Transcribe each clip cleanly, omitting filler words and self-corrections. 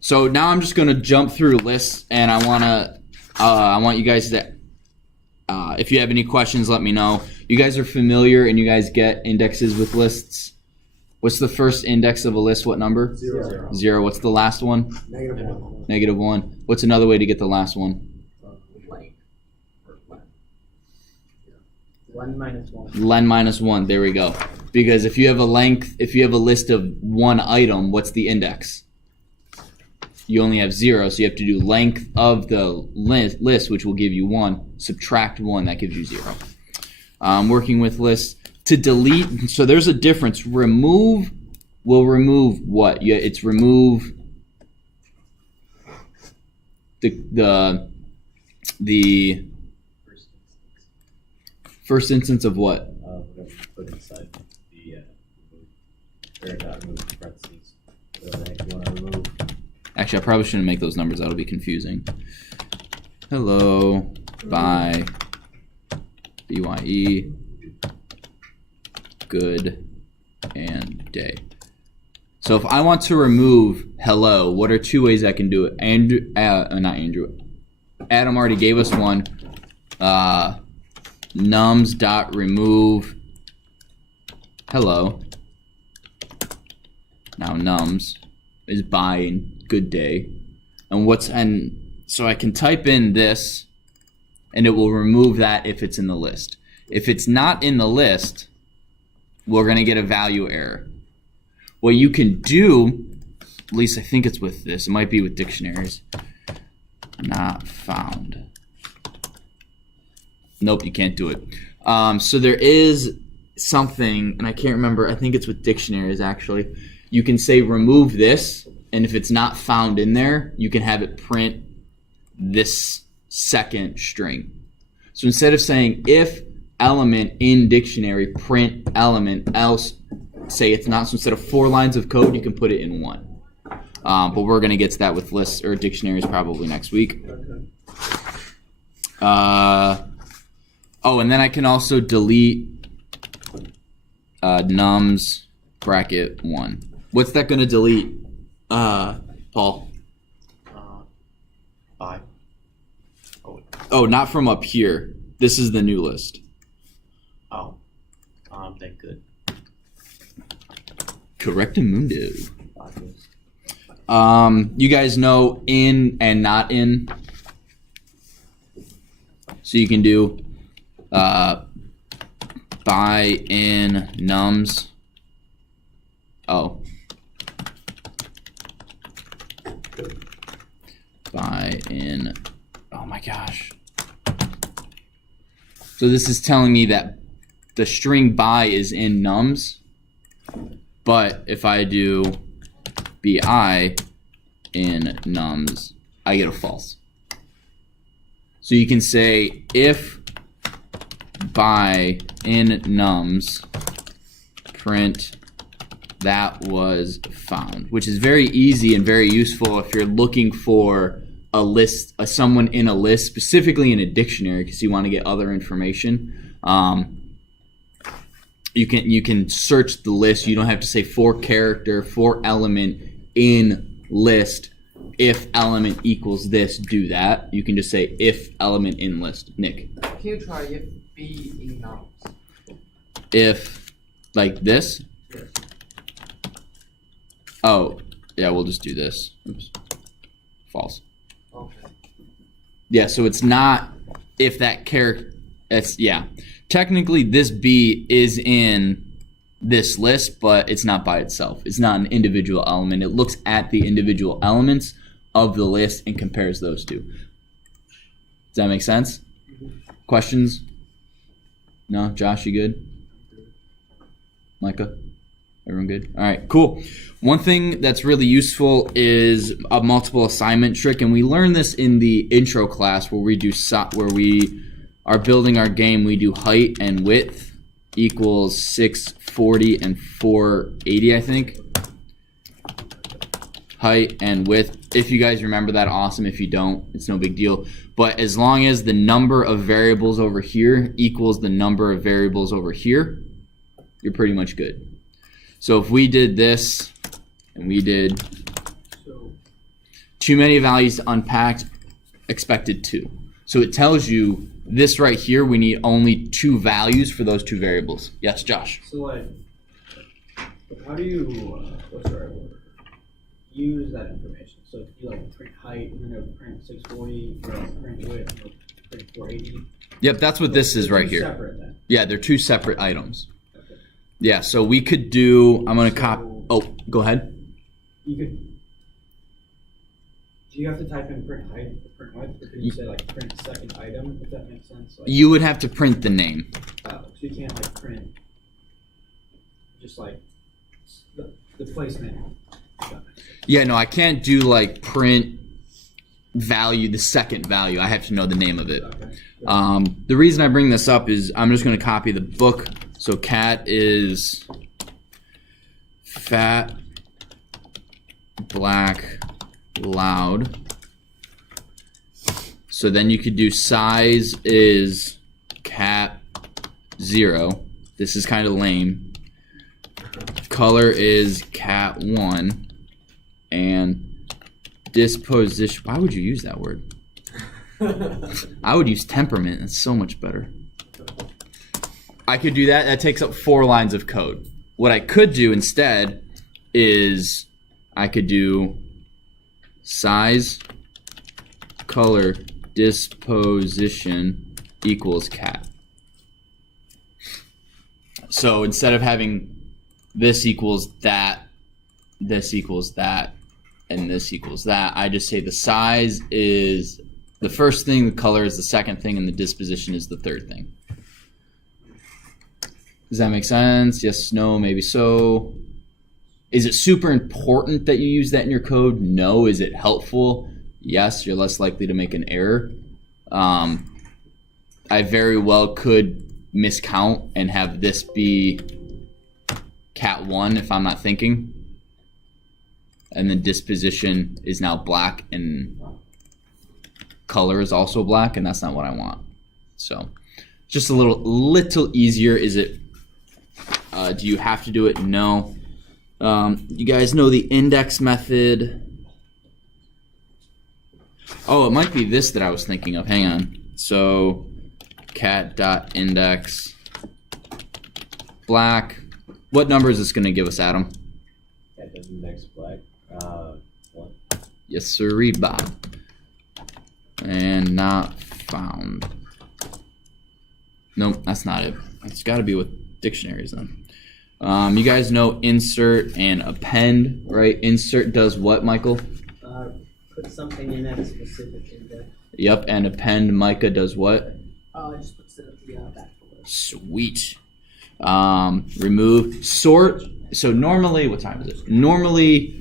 So now I'm just gonna jump through lists, and I want you guys to, if you have any questions, let me know. You guys are familiar, and you guys get indexes with lists. What's the first index of a list? What number? 0. 0. What's the last one? -1. -1. What's another way to get the last one? Len minus 1. Len minus 1. There we go. Because if you have a list of one item, what's the index? You only have 0, so you have to do length of the list, which will give you 1. Subtract 1, that gives you 0. Working with lists. To delete, so there's a difference. Remove will remove what? Yeah, it's remove the first instance of what? Whatever you put inside the remove parentheses. Whatever the heck you want to remove. Actually, I probably shouldn't make those numbers. That'll be confusing. Hello, bye, BYE, good, and day. So if I want to remove hello, what are 2 ways I can do it? Not Andrew. Adam already gave us one. Nums.remove hello. Now nums is bye and good day. And so I can type in this and it will remove that if it's in the list. If it's not in the list, we're gonna get a value error. What you can do, at least I think it's with this, it might be with dictionaries. Not found. Nope, you can't do it. So there is something, and I can't remember, I think it's with dictionaries actually. You can say remove this, and if it's not found in there, you can have it print this second string. So instead of saying if element in dictionary, print element else, say it's not, so instead of 4 lines of code, you can put it in 1. But we're going to get to that with lists or dictionaries probably next week. Oh, and then I can also delete nums bracket 1. What's that going to delete, Paul? Bye. Oh, not from up here. This is the new list. Oh. Thank good. Correctamundo. You guys know in and not in. So you can do by in nums. Oh. By in, oh my gosh. So this is telling me that the string by is in nums, but if I do bi in nums, I get a false. So you can say if by in nums print that was found, which is very easy and very useful if you're looking for a list, someone in a list, specifically in a dictionary, because you want to get other information. You can search the list. You don't have to say for character, for element in list. If element equals this, do that. You can just say if element in list. Nick. Can you try if b in nums? If like this. Yes. Oh, yeah, we'll just do this. Oops. False. Okay. Yeah, so it's not if that character, it's, yeah. Technically, this B is in this list, but it's not by itself. It's not an individual element. It looks at the individual elements of the list and compares those two. Does that make sense? Mm-hmm. Questions? No? Josh, you good? Micah? Everyone good? All right, cool. One thing that's really useful is a multiple assignment trick, and we learned this in the intro class where we are building our game. We do height and width equals 640 and 480, I think. Height and width. If you guys remember that, awesome. If you don't, it's no big deal. But as long as the number of variables over here equals the number of variables over here, you're pretty much good. So if we did this, and we did, too many values to unpack, expected 2. So it tells you this right here, we need only 2 values for those 2 variables. Yes, Josh? So like, how do you, what's the right word? Use that information. So if you like print height, and then it'll print 640, or print width, and it'll print 480. Yep, that's what this is right here. Separate then. Yeah, they're 2 separate items. Okay. Yeah, so we could do, I'm going to copy, oh, go ahead. You could, do you have to type in print height or print width, or can you say like print second item, if that makes sense? Like, You would have to print the name. so you can't like print just like the placement. If that makes sense. Yeah, no, I can't do like print value, the second value. I have to know the name of it. Okay. The reason I bring this up is I'm just going to copy the book. So cat is fat, black, loud. So then you could do size is cat 0. This is kind of lame. Color is cat 1. And disposition. Why would you use that word? I would use temperament. That's so much better. I could do that. That takes up 4 lines of code. What I could do instead is I could do size, color, disposition equals cat. So instead of having this equals that, this equals that, and this equals that, I just say the size is the first thing, the color is the second thing, and the disposition is the third thing. Does that make sense? Yes, no, maybe so. Is it super important that you use that in your code? No. Is it helpful? Yes, you're less likely to make an error. I very well could miscount and have this be cat 1 if I'm not thinking. And the disposition is now black and color is also black, and that's not what I want. So just a little easier. Is it, do you have to do it? No. You guys know the index method. Oh, it might be this that I was thinking of. Hang on. So cat.index black. What number is this going to give us, Adam? Cat.index black. 1. Yes, sirree, Bob. And not found. Nope, that's not it. It's got to be with dictionaries then. You guys know insert and append, right? Insert does what, Michael? Put something in at a specific index. Yep, and append, Micah, does what? It just puts it at the back of the list. Sweet. Remove, sort. So normally, what time is it? Normally,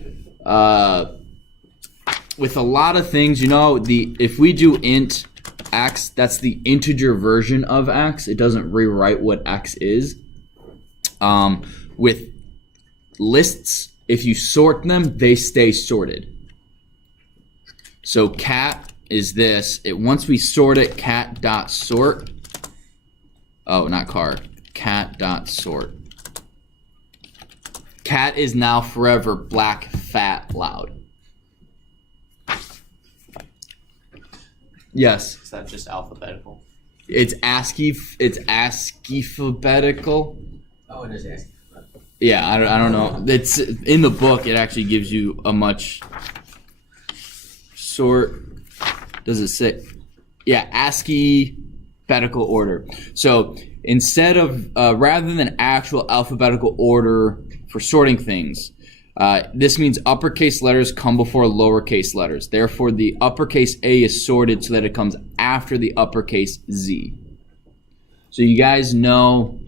with a lot of things, you know, if we do int x, that's the integer version of x. It doesn't rewrite what x is. With lists, if you sort them, they stay sorted. So cat is this. Once we sort it, cat.sort. Oh, not car. Cat.sort. Cat is now forever black, fat, loud. Yes. Is that just alphabetical? It's ASCII. It's ASCII-phobetical. Oh, it is ASCII. Yeah, I don't know. It's in the book. It actually gives you a much sort. Does it say? Yeah, ASCII-phobetical order. So instead of rather than actual alphabetical order for sorting things, this means uppercase letters come before lowercase letters. Therefore, the uppercase A is sorted so that it comes after the uppercase Z. So you guys know,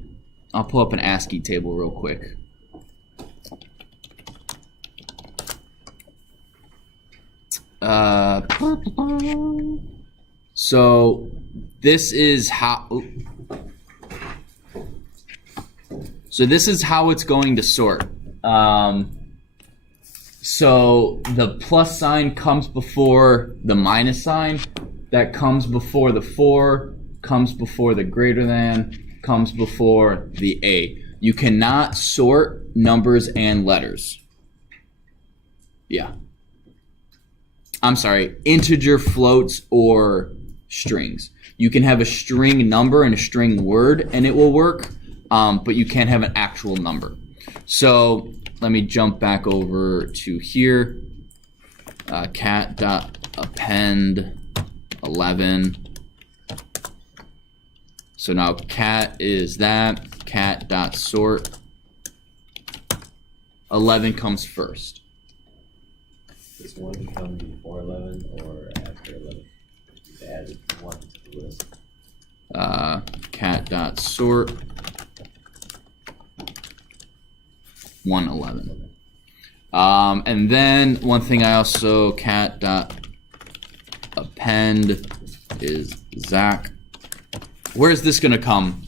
I'll pull up an ASCII table real quick. So this is how. So this is how it's going to sort. So the plus sign comes before the minus sign. That comes before the for, comes before the greater than, comes before the A. You cannot sort numbers and letters. Yeah. I'm sorry, integer, floats, or strings. You can have a string number and a string word, and it will work, but you can't have an actual number. So let me jump back over to here. Cat.append 11. So now cat is that. Cat.sort. 11 comes first. Does 1 come before 11 or after 11? You added 1 to the list. Cat.sort 111. And then one thing I also cat.append is Zach. Where is this going to come?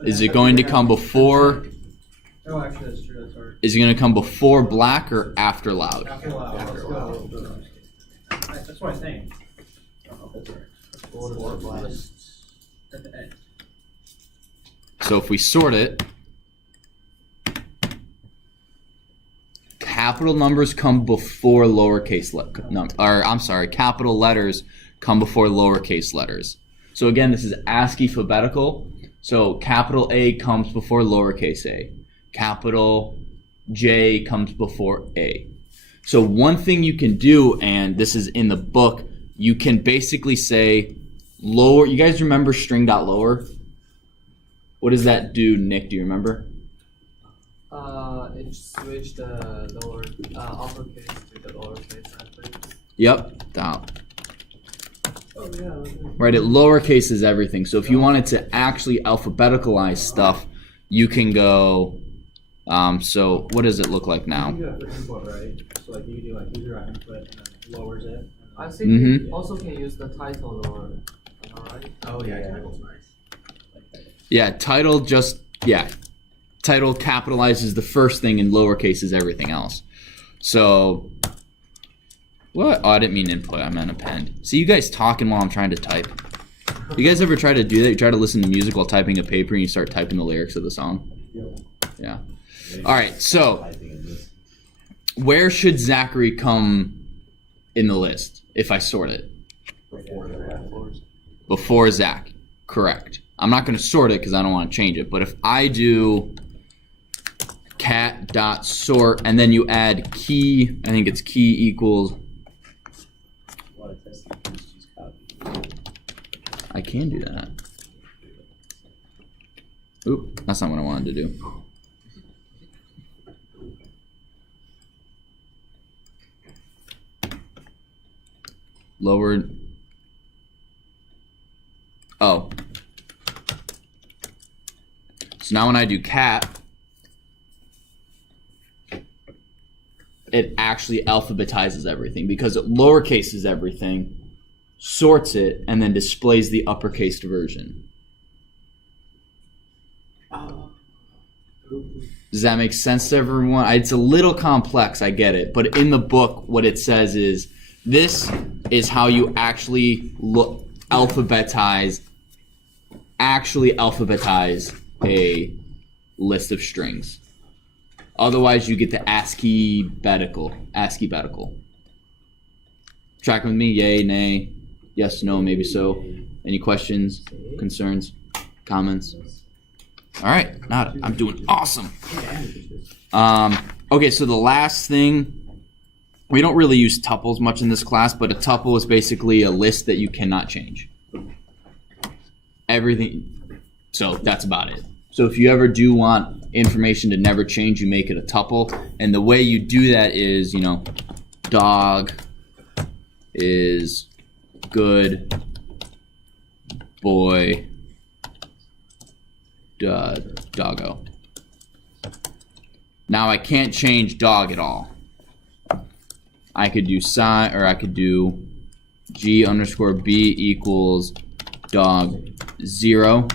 Is it going to come before? Oh, actually, that's true. That's hard. Is it going to come before black or after loud? After loud. Let's go. That's what I think. Oh, that's right. At the end. So if we sort it, capital numbers come before lowercase capital letters come before lowercase letters. So again, this is ASCII alphabetical. So capital A comes before lowercase a. Capital J comes before A. So one thing you can do, and this is in the book, you can basically say lower. You guys remember string.lower? What does that do, Nick? Do you remember? It switched the lower uppercase to the lowercase, I think. Yep. Down. Oh, yeah. Right, it lowercases everything. So if you wanted to actually alphabeticalize stuff, you can go. So what does it look like now? You do that for input, right? So like you do like user input and then lowers it. I think Mhm. you also can use the title lower. Alright. Oh yeah, title's nice. Yeah, title title capitalizes the first thing and lowercases everything else. So what? Oh, I didn't mean input. I meant append. See, you guys talking while I'm trying to type. You guys ever try to do that? You try to listen to music while typing a paper and you start typing the lyrics of the song? Yeah. All right, so where should Zachary come in the list if I sort it? Before Zach. Correct. I'm not going to sort it because I don't want to change it. But if I do cat.sort and then you add key, I think it's key equals. I can do that. Oop, that's not what I wanted to do. Lowered. Oh. So now when I do cat, it actually alphabetizes everything because it lowercases everything, sorts it, and then displays the uppercased version. Does that make sense to everyone? It's a little complex, I get it. But in the book, what it says is, this is how you actually alphabetize a list of strings. Otherwise, you get the ASCII-betical. Track with me, yay, nay, yes, no, maybe so. Any questions, concerns, comments? All right, nada. I'm doing awesome. Okay, so the last thing, we don't really use tuples much in this class, but a tuple is basically a list that you cannot change. Everything, so that's about it. So if you ever do want information to never change, you make it a tuple. And the way you do that is, dog is good, boy, doggo. Now I can't change dog at all. I could do sign, or I could do G underscore B equals dog 0.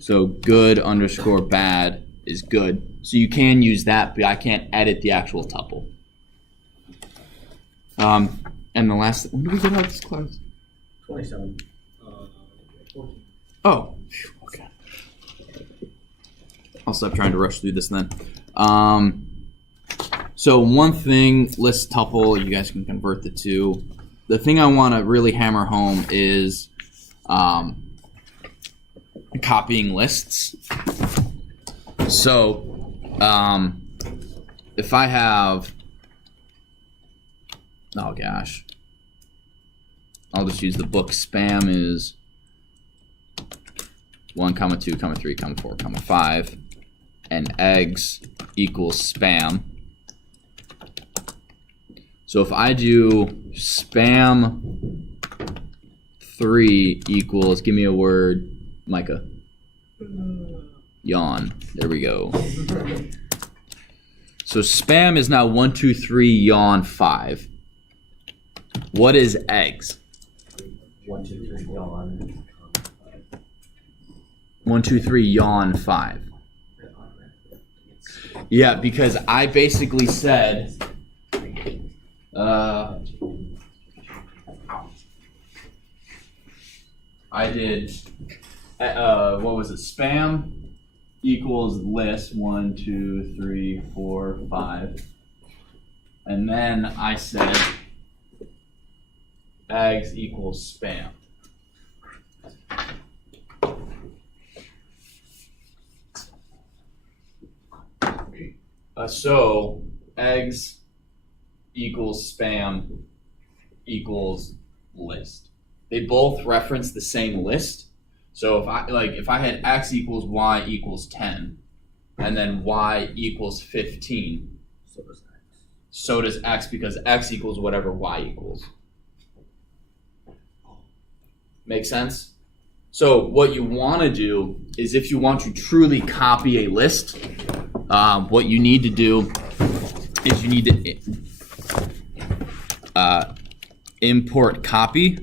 So good underscore bad is good. So you can use that, but I can't edit the actual tuple. And the last, when did we get out of this class? 27. 14. Oh, okay. I'll stop trying to rush through this then. So one thing, list tuple, you guys can convert the two. The thing I want to really hammer home is copying lists. So if I have, oh gosh, I'll just use the book. Spam is 1, 2, 3, 4, 5, and eggs equals spam. So if I do spam 3 equals, give me a word, Micah. Yawn. There we go. So spam is now 1, 2, 3, yawn 5. What is eggs? 1, 2, 3, yawn. 1, 2, 3, yawn 5. Yeah, because I basically said, I did, what was it? Spam equals list 1, 2, 3, 4, 5, and then I said eggs equals spam. So eggs equals spam equals list. They both reference the same list. So if I had x equals y equals 10, and then y equals 15, so does x, because x equals whatever y equals. Make sense? So what you want to do is, if you want to truly copy a list, what you need to do is you need to import copy.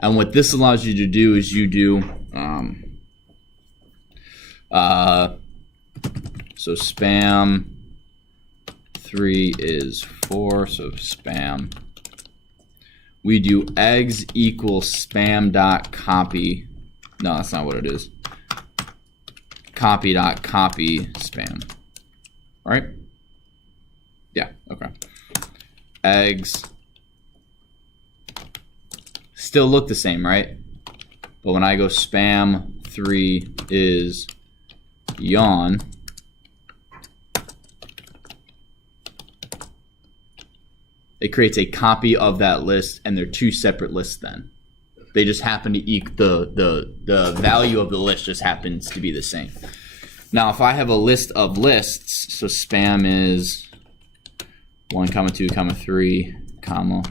And what this allows you to do is you do, so spam 3 is 4, so spam. We do eggs equals spam dot copy. No, that's not what it is. Copy dot copy spam. Right? Yeah, okay. Eggs still look the same, right? But when I go spam 3 is yawn, it creates a copy of that list, and they're two separate lists then. They just happen to equal, the value of the list just happens to be the same. Now if I have a list of lists, so spam is 1, 2, 3, comma,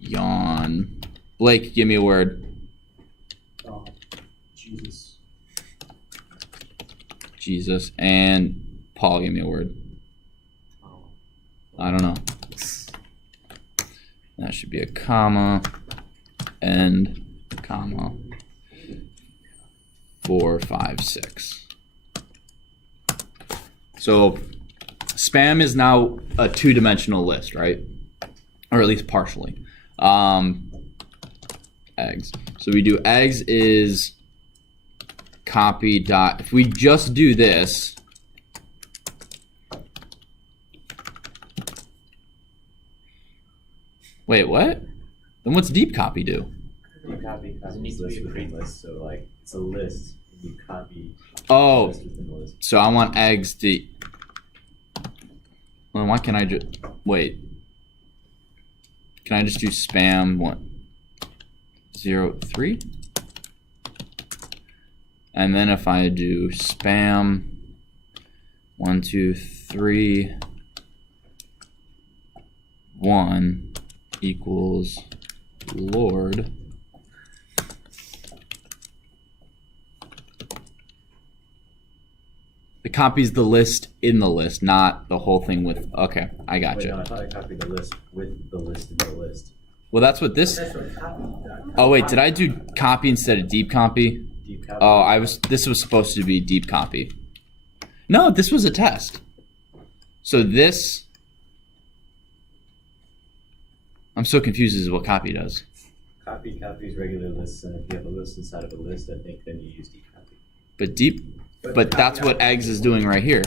yawn. Blake, give me a word. Jesus. Jesus. And Paul, give me a word. I don't know. That should be a comma, end, comma, 4, 5, 6. So spam is now a two-dimensional list, right? Or at least partially. Eggs. So we do eggs is copy dot. If we just do this, wait, what? Then what's deep copy do? You copy copies list within list, so like it's a list and you copy Oh, list within the list. so I want eggs to. Well, why can't I just wait? Can I just do spam 1, 0, 3? And then if I do spam 1, 2, 3, 1 equals Lord. It copies the list in the list, not the whole thing with. Okay, I got Wait, you. no, I thought I copied the list with the list in the list. Well, that's what this. That's what copy. Oh wait, did I do copy instead of deep copy? Deep copy. Oh, I was. This was supposed to be deep copy. No, this was a test. So this. I'm so confused as to what copy does. Copy copies regular lists, and if you have a list inside of a list, I think then you use deep copy. But deep. But that's what eggs is doing right here.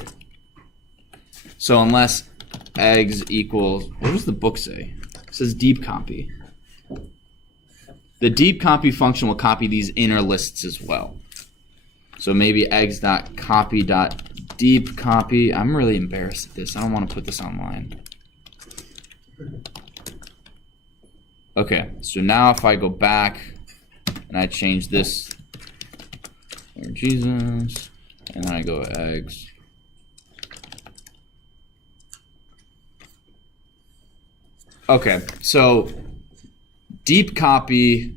So unless eggs equals, what does the book say? It says deep copy. The deep copy function will copy these inner lists as well. So maybe eggs.copy.deep copy. I'm really embarrassed at this. I don't want to put this online. Okay, so now if I go back and I change this Lord Jesus, and then I go eggs. Okay, so deep copy,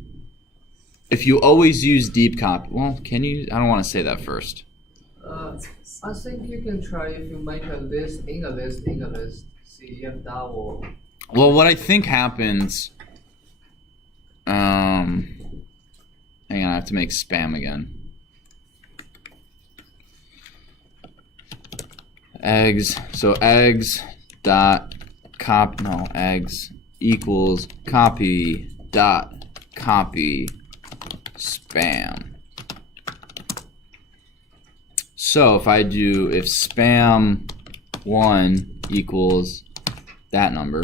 if you always use deep copy, well, can you? I don't want to say that first. I think you can try if you make a list in a list in a list. See if that will. Well, what I think happens, hang on, I have to make spam again. Eggs, so eggs dot cop, no, eggs equals copy dot copy spam. So if spam 1 equals that number,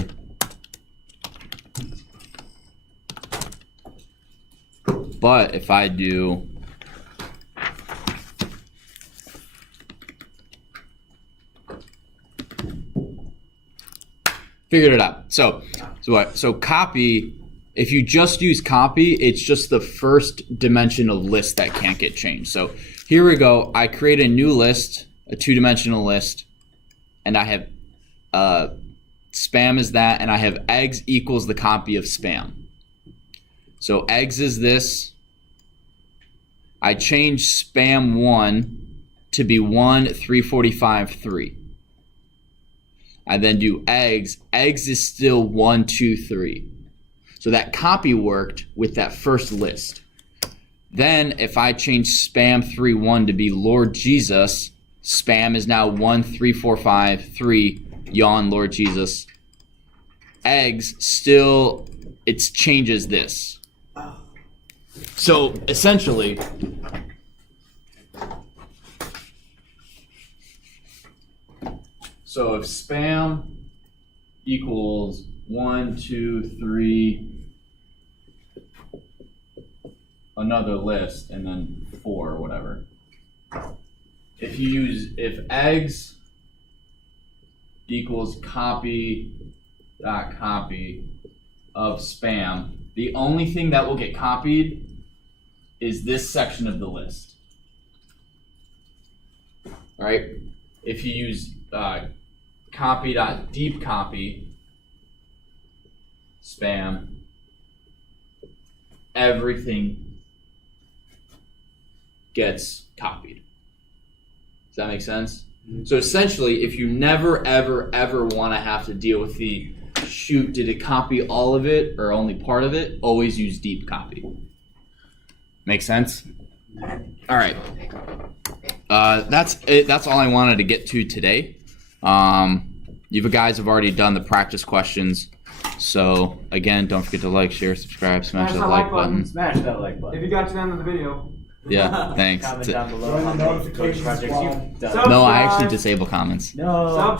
but if I do figured it out. So copy, if you just use copy, it's just the first dimension of list that can't get changed. So here we go. I create a new list, a 2-dimensional list, and I have spam is that, and I have eggs equals the copy of spam. So eggs is this. I change spam 1 to be 1 345 3. I then do eggs. Eggs is still 1 2 3. So that copy worked with that first list. Then if I change spam 3 1 to be Lord Jesus, spam is now 1 345 3. Yawn Lord Jesus. Eggs still, it changes this. So essentially, so if spam equals 1 2 3 another list and then 4 or whatever, if eggs equals copy dot copy of spam, the only thing that will get copied is this section of the list. All right? If you use copy.deep copy spam, everything gets copied. Does that make sense? Mm-hmm. So essentially, if you never, ever, ever want to have to deal with the shoot, did it copy all of it or only part of it, always use deep copy. Make sense? All right. That's it. That's all I wanted to get to today. You guys have already done the practice questions. So again, don't forget to like, share, subscribe, smash that like button. Smash that like button. If you got to the end of the video. Yeah, thanhanks. Comment down below how many code projects you've done. No, I actually disable comments. No.